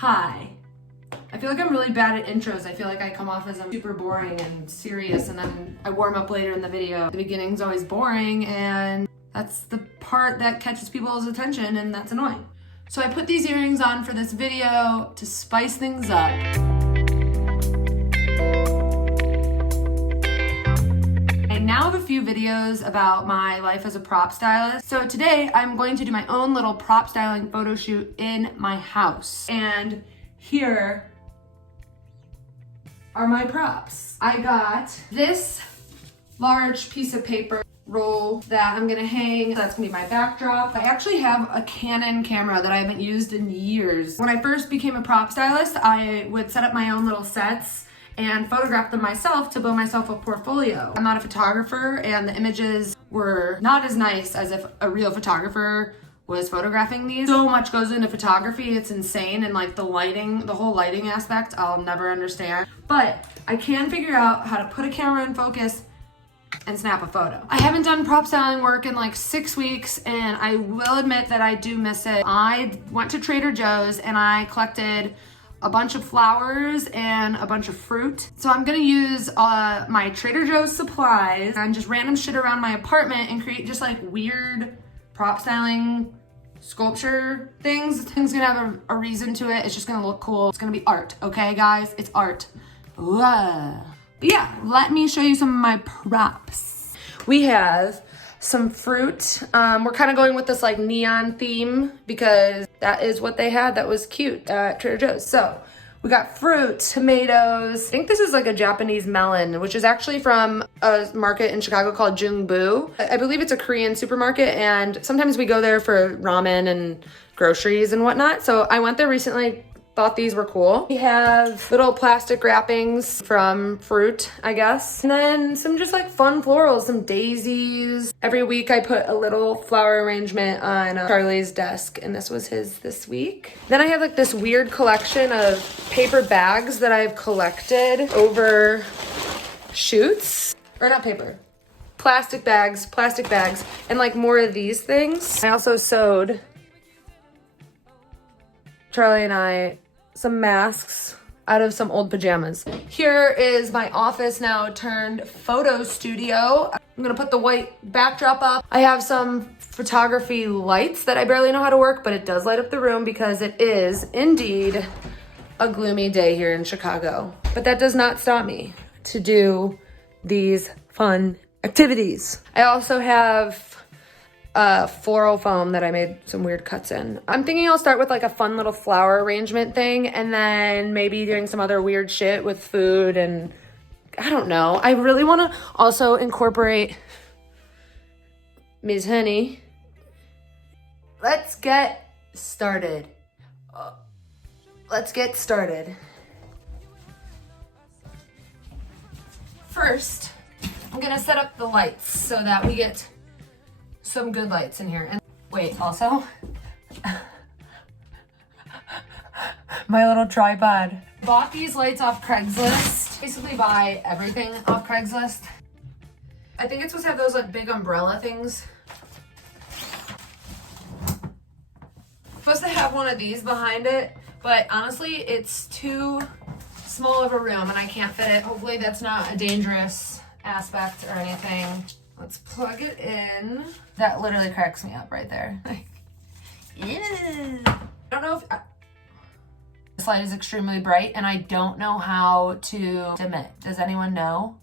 Hi. I feel like I'm really bad at intros. I feel like I come off as I'm super boring and serious, and then I warm up later in the video. The beginning's always boring, and that's the part that catches people's attention, and that's annoying. So I put these earrings on for this video to spice things up. I now have a few videos about my life as a prop stylist. So today I'm going to do my own little prop styling photo shoot in my house. And here are my props. I got this large piece of paper roll that I'm gonna hang. That's gonna be my backdrop. I actually have a Canon camera that I haven't used in years. When I first became a prop stylist, I would set up my own little sets and photograph them myself to build myself a portfolio. I'm not a photographer, and the images were not as nice as if a real photographer was photographing these. So much goes into photography, it's insane, and like the lighting, the whole lighting aspect, I'll never understand. But I can figure out how to put a camera in focus and snap a photo. I haven't done prop styling work in like 6 weeks, and I will admit that I do miss it. I went to Trader Joe's and I collected a bunch of flowers and a bunch of fruit. So I'm gonna use my Trader Joe's supplies and just random shit around my apartment and create just like weird prop styling sculpture things. Thing's gonna have a reason to it. It's just gonna look cool. It's gonna be art, okay guys? It's art. But yeah, let me show you some of my props. We have some fruit. We're kind of going with this like neon theme because that is what they had that was cute at Trader Joe's. So we got fruit, tomatoes. I think this is like a Japanese melon, which is actually from a market in Chicago called Jungbu. I believe it's a Korean supermarket, and sometimes we go there for ramen and groceries and whatnot. So I went there recently, thought these were cool. We have little plastic wrappings from fruit, I guess. And then some just like fun florals, some daisies. Every week I put a little flower arrangement on Charlie's desk, and this was his this week. Then I have like this weird collection of paper bags that I've collected over shoots. Or not paper, plastic bags, and like more of these things. I also sewed, Charlie and I, some masks out of some old pajamas. Here is my office now turned photo studio. I'm gonna put the white backdrop up. I have some photography lights that I barely know how to work, but it does light up the room because it is indeed a gloomy day here in Chicago. But that does not stop me to do these fun activities. I also have floral foam that I made some weird cuts in. I'm thinking I'll start with like a fun little flower arrangement thing, and then maybe doing some other weird shit with food, and I don't know. I really want to also incorporate Ms. Honey. Let's get started. First, I'm gonna set up the lights so that we get some good lights in here. And wait, also, my little tripod. Bought these lights off Craigslist. Basically buy everything off Craigslist. I think it's supposed to have those like big umbrella things. Supposed to have one of these behind it, but honestly, it's too small of a room and I can't fit it. Hopefully that's not a dangerous aspect or anything. Let's plug it in. That literally cracks me up right there. I don't know if this light is extremely bright and I don't know how to dim it. Does anyone know?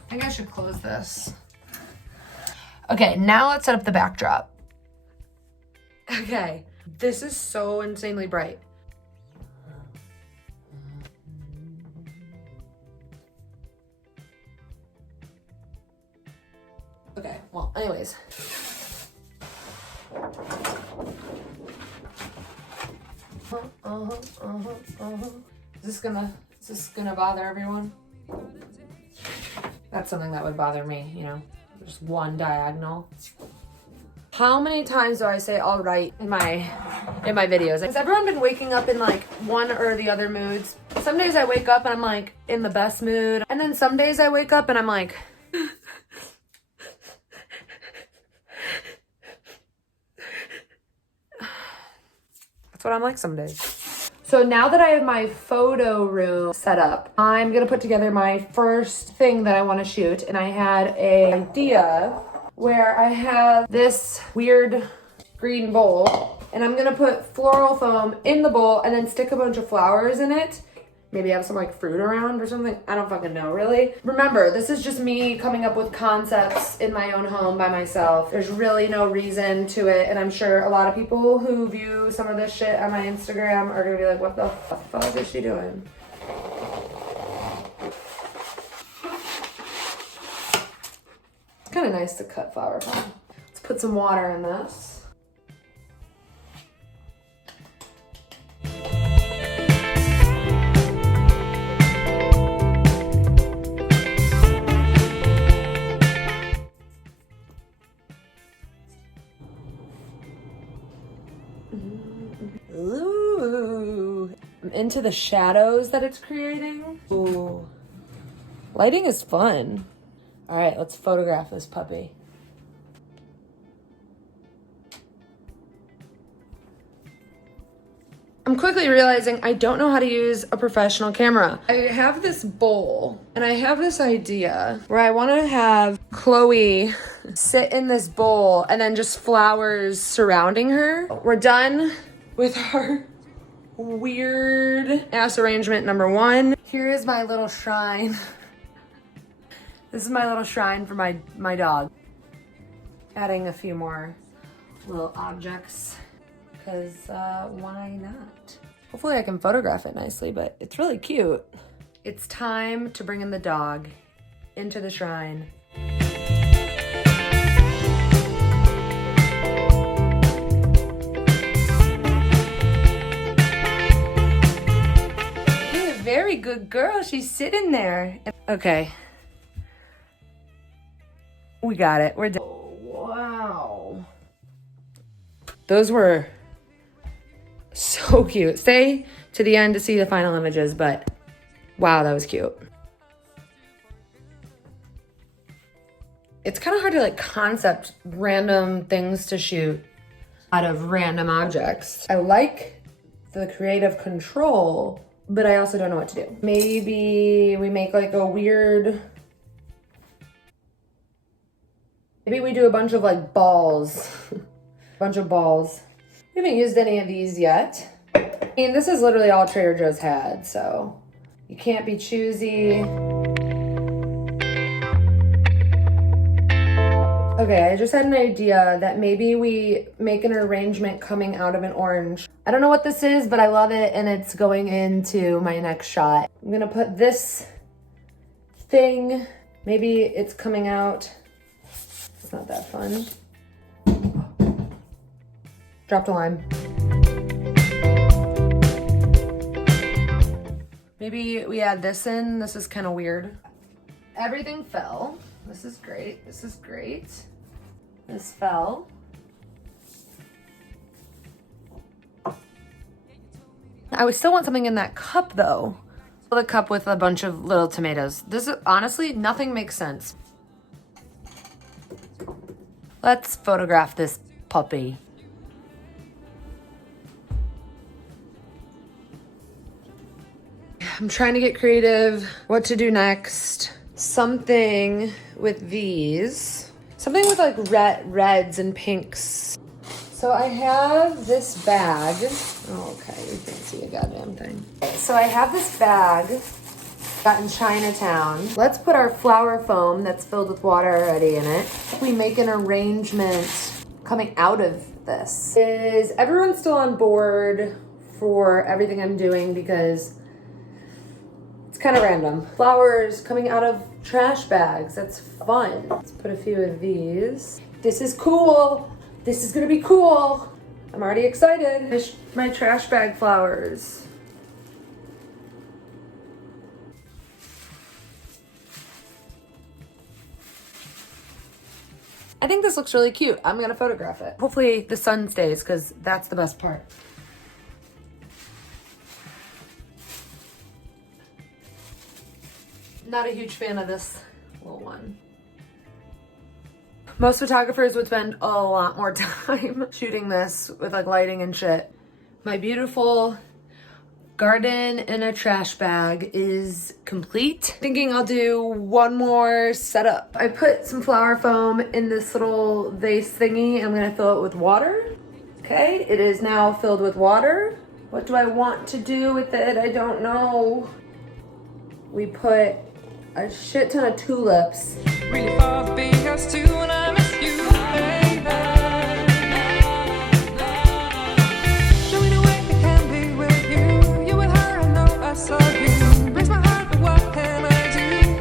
I think I should close this. Okay, now let's set up the backdrop. Okay, this is so insanely bright. Okay, well, anyways. Is this gonna bother everyone? That's something that would bother me, you know, just one diagonal. How many times do I say all right in my videos? Has everyone been waking up in like one or the other moods? Some days I wake up and I'm like in the best mood, and then some days I wake up and I'm like that's what I'm like some days. So now that I have my photo room set up, I'm gonna put together my first thing that I wanna shoot. And I had an idea where I have this weird green bowl and I'm gonna put floral foam in the bowl and then stick a bunch of flowers in it. Maybe have some like fruit around or something. I don't fucking know, really. Remember, this is just me coming up with concepts in my own home by myself. There's really no reason to it. And I'm sure a lot of people who view some of this shit on my Instagram are gonna be like, what the fuck is she doing? It's kind of nice to cut flower foam. Let's put some water in this. Ooh, I'm into the shadows that it's creating. Ooh, lighting is fun. All right, let's photograph this puppy. I'm quickly realizing I don't know how to use a professional camera. I have this bowl and I have this idea where I want to have Chloe sit in this bowl and then just flowers surrounding her. We're done with our weird ass arrangement number one. Here is my little shrine. This is my little shrine for my dog. Adding a few more little objects because why not? Hopefully I can photograph it nicely, but it's really cute. It's time to bring in the dog into the shrine. Being a very good girl, she's sitting there. Okay. We got it, we're done. Oh, wow. Those were so cute. Stay to the end to see the final images, but wow, that was cute. It's kind of hard to like concept random things to shoot out of random objects. I like the creative control, but I also don't know what to do. Maybe we make like a weird, maybe we do a bunch of like balls. Bunch of balls. We haven't used any of these yet. I mean, this is literally all Trader Joe's had, so you can't be choosy. Okay, I just had an idea that maybe we make an arrangement coming out of an orange. I don't know what this is, but I love it, and it's going into my next shot. I'm gonna put this thing, maybe it's coming out. It's not that fun. Dropped a lime. Maybe we add this in. This is kind of weird. Everything fell. This is great. This is great. This fell. I would still want something in that cup though. The cup with a bunch of little tomatoes. This is honestly, nothing makes sense. Let's photograph this puppy. I'm trying to get creative. What to do next? Something with these. Something with like reds and pinks. So I have this bag. Oh, okay, you can't see a goddamn thing. So I have this bag got in Chinatown. Let's put our flower foam that's filled with water already in it. We make an arrangement coming out of this. Is everyone still on board for everything I'm doing? Because it's kind of random. Flowers coming out of trash bags. That's fun. Let's put a few of these. This is cool. This is gonna be cool. I'm already excited. My trash bag flowers. I think this looks really cute. I'm gonna photograph it. Hopefully the sun stays, because that's the best part. Not a huge fan of this little one. Most photographers would spend a lot more time shooting this with like lighting and shit. My beautiful Garden in a trash bag is complete. Thinking I'll do one more setup. I put some flower foam in this little vase thingy. I'm gonna fill it with water. Okay, it is now filled with water. What do I want to do with it? I don't know. We put a shit ton of tulips. Really far the big house too, and I miss you, baby. Show me the way it can be with you. You with her, I know I saw you. Breaks my heart, but what can I do?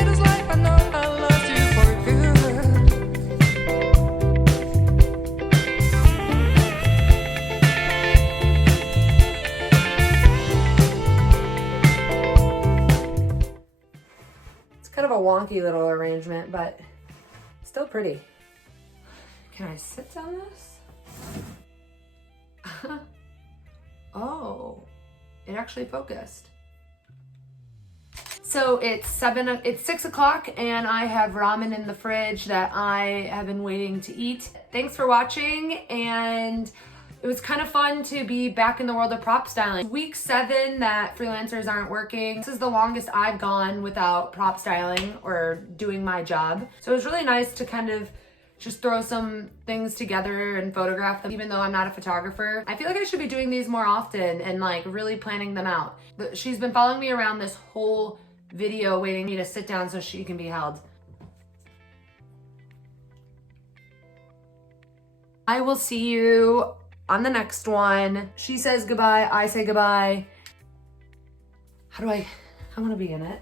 It is life, I know I lost you for good. It's kind of a wonky little arrangement, but still pretty. Can I sit on this? Oh, it actually focused. So it's 6 o'clock and I have ramen in the fridge that I have been waiting to eat. Thanks for watching, and it was kind of fun to be back in the world of prop styling. Week 7 that freelancers aren't working. This is the longest I've gone without prop styling or doing my job. So it was really nice to kind of just throw some things together and photograph them, even though I'm not a photographer. I feel like I should be doing these more often and like really planning them out. But she's been following me around this whole video waiting for me to sit down so she can be held. I will see you on the next one. She says goodbye, I say goodbye. I want to be in it.